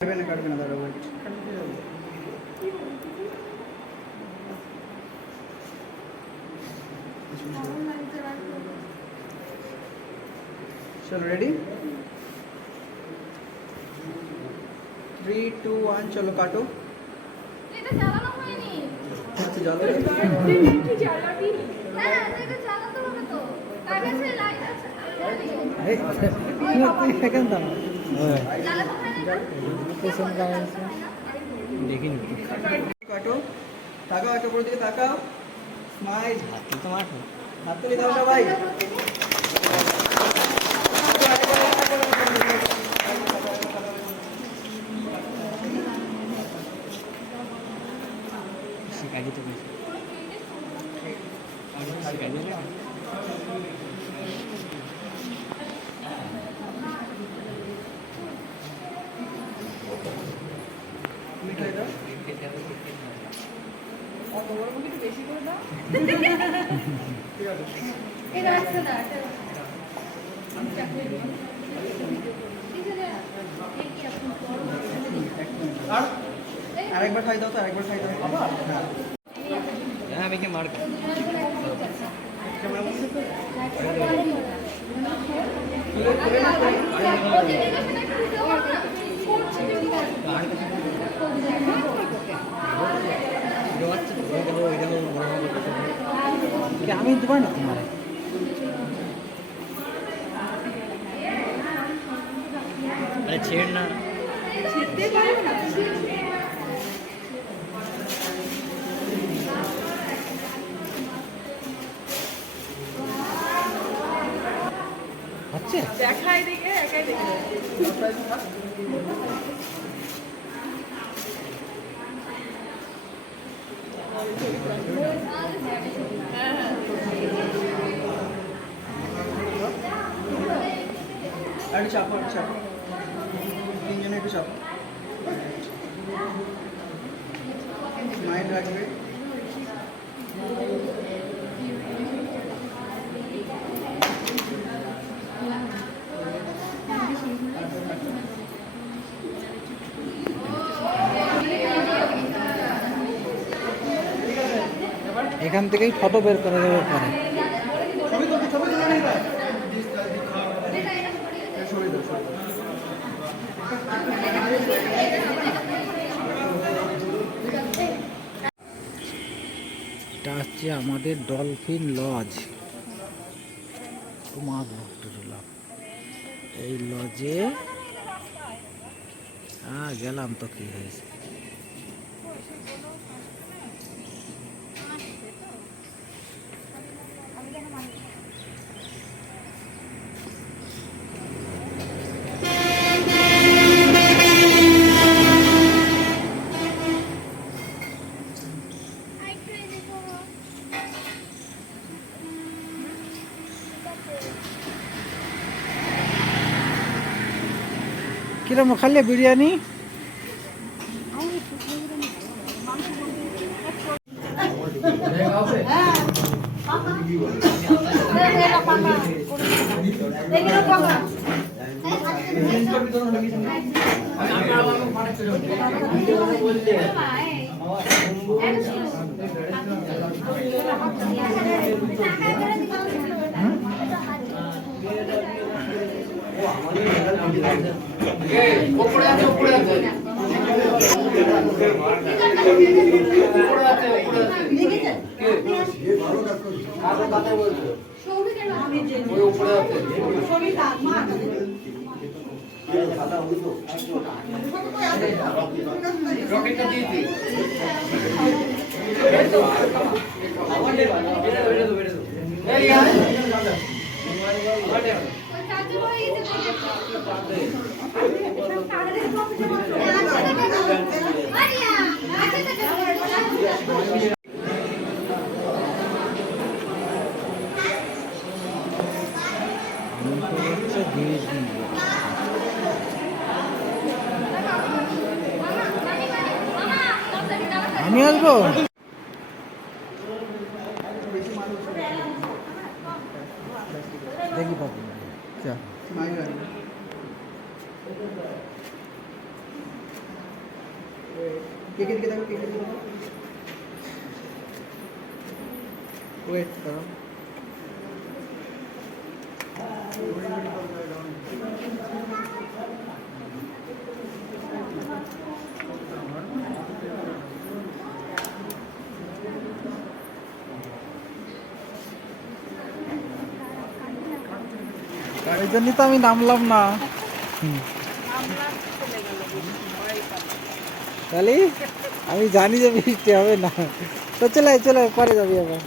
কাটবে না দাঁড়াবো चलो रेडी 3 2 1 चलो काटो এটা জ্বালানো হয়নি আচ্ছা জ্বালাও কি জ্বালাবি হ্যাঁ এটা জ্বালাতে হবে তো তার কাছে লাইট আছে এই তুই সেকেন্ড দাও জ্বালাতে হয়নি লোকেশন করা আছে দেখিনি কাটো তাকাও একটা পরে দিকে তাকাও স্মাইল হাতে তো মাঠো হাত তুলে দাও সবাই শিখাই দিতে পারি শিখাই দিলে মিঠাই দাও ঠিক আছে এটা আছে না আর আরেকবার খাই দাও তো আরেকবার খাই দাও আবার হ্যাঁ হ্যাঁ আমি কি মার ক্যামেরা বন্ধ করো আমি দেবো না তোমার আরে ছেড় না আচ্ছা দেখাই দিকে একাই দেখে আর চাপো তিনজনে একটু চাপো মাইন্ড রাখবে এখান থেকেই ফটো বের করা যাবে পরে ছবি তুলে নিয়ে যায় ছবি দাও এটা হচ্ছে আমাদের ডলফিন লজ কুমার ভক্তরুলা এই লজে গেলাম তো কি হয়েছে কিরম খাইলে বিরিয়ানি আমি আসবো দেখি পাবো মাইন্ড রাখবে কে কে দিকে দেখো, কে কে দিকে দেখো। ওয়েট দাঁড়াও। এই জন্যই তো আমি নামলাম না। তাহলে আমি জানি যে বৃষ্টি হবে না, তো চলে চলে পরে যাবি আবার।